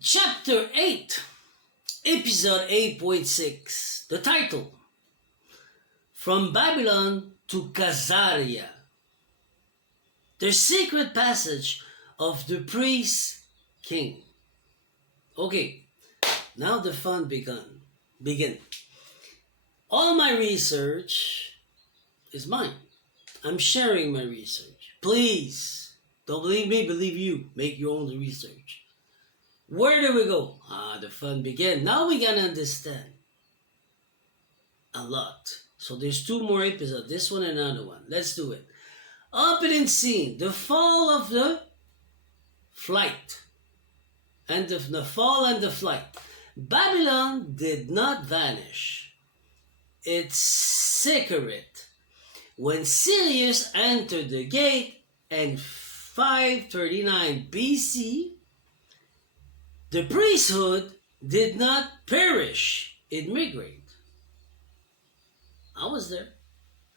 Chapter 8, Episode 8.6. The title, From Babylon to Khazaria. The secret passage of the priest king. Okay, now the fun begin. All my research is mine. I'm sharing my research. Please, don't believe me, believe you. Make your own research. Where do we go? The fun begin. Now we gotta understand a lot. So there's two more episodes, this one and another one. Let's do it. Opening scene, the fall of the flight. And the fall and the flight. Babylon did not vanish. It's secret. When Cyrus entered the gate in 539 BC, the priesthood did not perish, it migrated. I was there.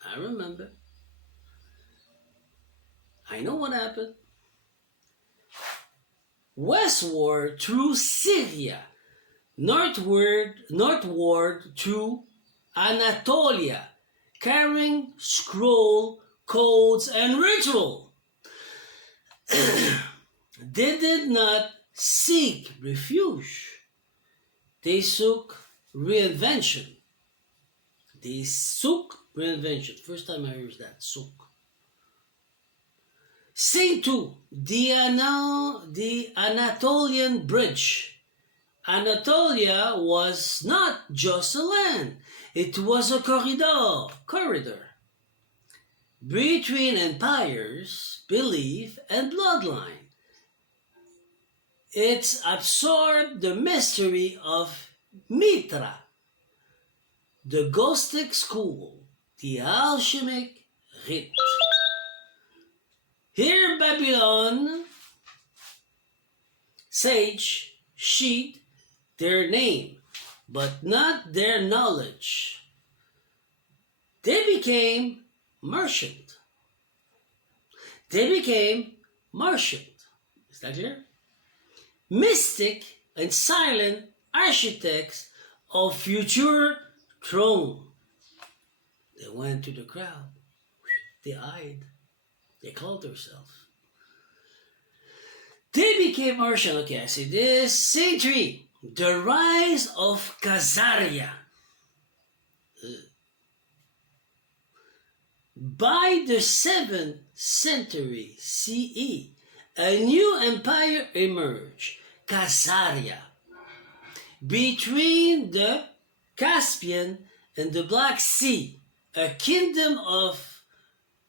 I remember. I know what happened. Westward through Syria, northward through Anatolia, carrying scroll, codes, and ritual. They did not seek refuge. They sought reinvention. First time I heard that, souk. Scene 2, the Anatolian bridge. Anatolia was not just a land. It was a corridor between empires, belief, and bloodline. It absorbed the mystery of Mithra, the gnostic school, the alchemical rite. Here Babylon sage sheet their name, but not their knowledge. They became merchant. Is that clear? Mystic and silent architects of future throne. They went to the crowd. They eyed. They called themselves. They became merchant. Okay, I see this. Scene 3. The rise of Khazaria. By the 7th century CE, a new empire emerged, Khazaria, between the Caspian and the Black Sea, a kingdom of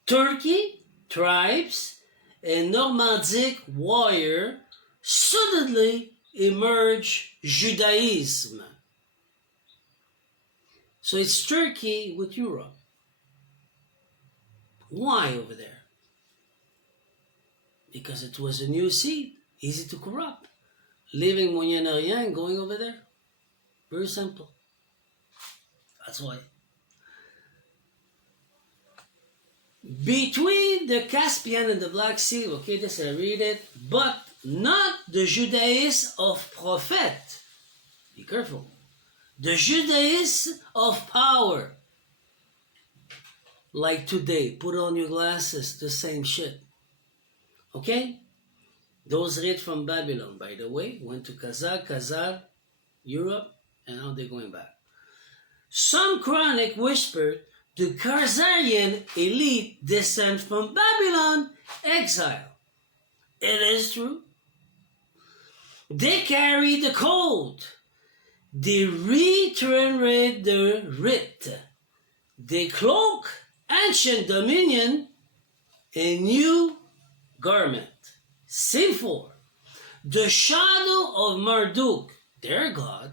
Turkic tribes and nomadic warrior. Suddenly emerged Judaism. So it's Turkey with Europe. Why over there? Because it was a new seed, easy to corrupt. Leaving Moyen-Orient and going over there. Very simple. That's why. Between the Caspian and the Black Sea, okay, this I read it, but not the Judaism of prophet. Be careful. The Judaism of power. Like today, put on your glasses, the same shit. Okay? Those rites from Babylon, by the way, went to Khazar, Europe, and now they're going back. Some chronic whispered the Khazarian elite descend from Babylon exile. It is true. They carry the code. They reiterate the rite. They cloak ancient dominion in new garment. Scene 4. The shadow of Marduk, their god,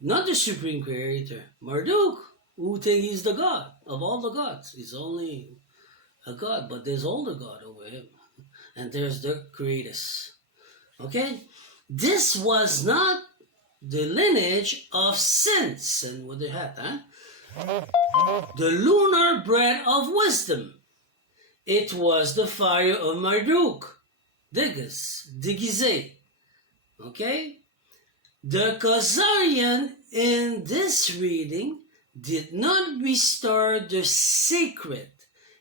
not the supreme creator. Marduk, who thinks he's the god of all the gods. He's only a god, but there's all the god over him. And there's the creators. Okay? This was not the lineage of sense. And what they had, huh? The lunar bread of wisdom. It was the fire of Marduk, déguisé, Okay? The Khazarian in this reading did not restore the secret.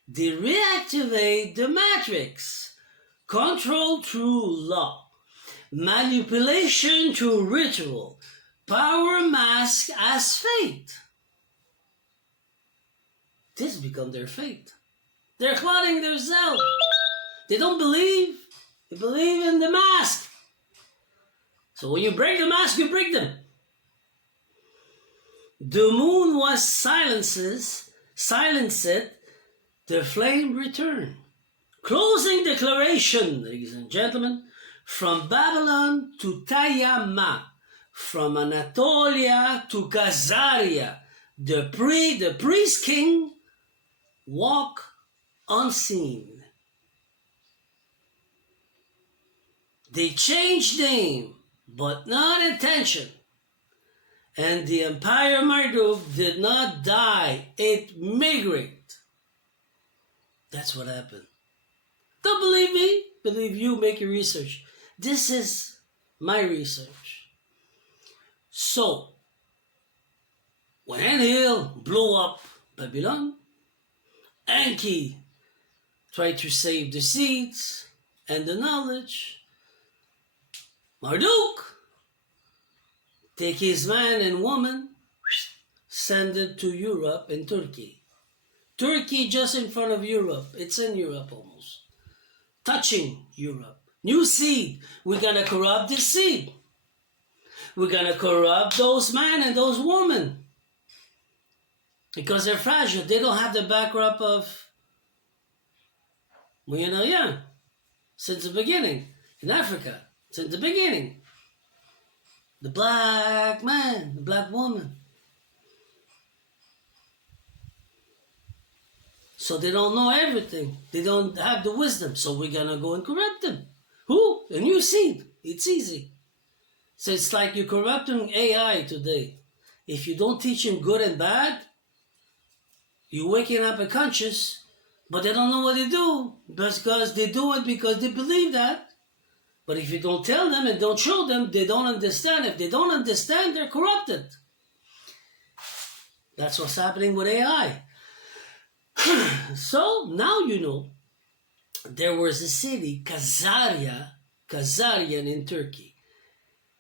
They reactivate the matrix. Control through law. Manipulation through ritual. Power masked as fate. This become their fate. They're clouding themselves. They don't believe. They believe in the mask. So when you break the mask, you break them. The moon was silenced, the flame returned. Closing declaration, ladies and gentlemen, from Babylon to Tayama, from Anatolia to Khazaria, the priest king walk unseen. They changed name, but not intention. And the Empire Marduk did not die, it migrated. That's what happened. Don't believe me? Believe you, make your research. This is my research. So, when Enlil blew up Babylon, Enki tried to save the seeds and the knowledge. Marduk take his man and woman, send it to Europe and Turkey. Turkey just in front of Europe. It's in Europe almost. Touching Europe. New seed. We're going to corrupt this seed. We're going to corrupt those men and those women. Because they're fragile. They don't have the backdrop of, since the beginning. In Africa. Since the beginning. The black man, the black woman. So they don't know everything. They don't have the wisdom. So we're going to go and corrupt them. Who? A new seed. It's easy. So it's like you're corrupting AI today. If you don't teach him good and bad, you're waking up a conscious, but they don't know what they do. Because they do it because they believe that. But if you don't tell them and don't show them, they don't understand. If they don't understand, they're corrupted. That's what's happening with AI. So now you know there was a city, Khazaria in Turkey.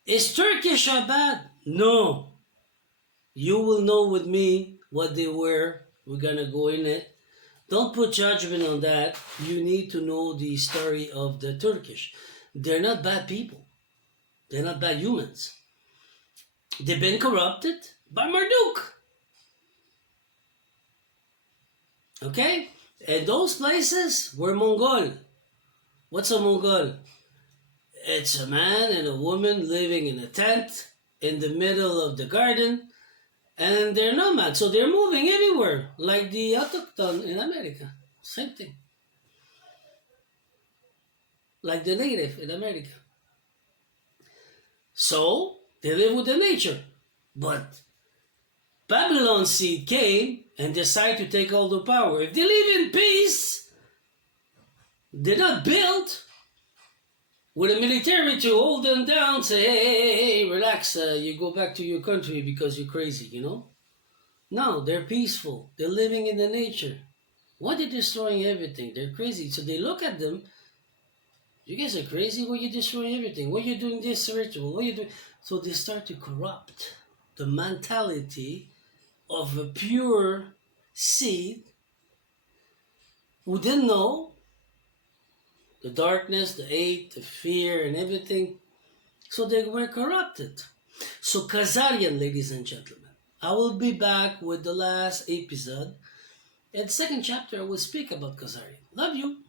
Is Turkish or bad? No. You will know with me what they were. We're going to go in it. Don't put judgment on that. You need to know the story of the Turkish. They're not bad people. They're not bad humans. They've been corrupted by Marduk. Okay? And those places were Mongol. What's a Mongol? It's a man and a woman living in a tent in the middle of the garden, and they're nomads, so they're moving everywhere, like the autochthon in America. Same thing. Like the native in America. So, they live with the nature. But Babylon seed came and decided to take all the power. If they live in peace, they're not built with a military to hold them down, say, hey, relax, you go back to your country because you're crazy, you know? No, they're peaceful. They're living in the nature. Why are they destroying everything? They're crazy. So they look at them, you guys are crazy? Why are you destroying everything? Why are you doing this ritual? What are you doing? So they start to corrupt the mentality of a pure seed who didn't know the darkness, the hate, the fear, and everything. So they were corrupted. So Khazarian, ladies and gentlemen, I will be back with the last episode. And second chapter, I will speak about Khazarian. Love you.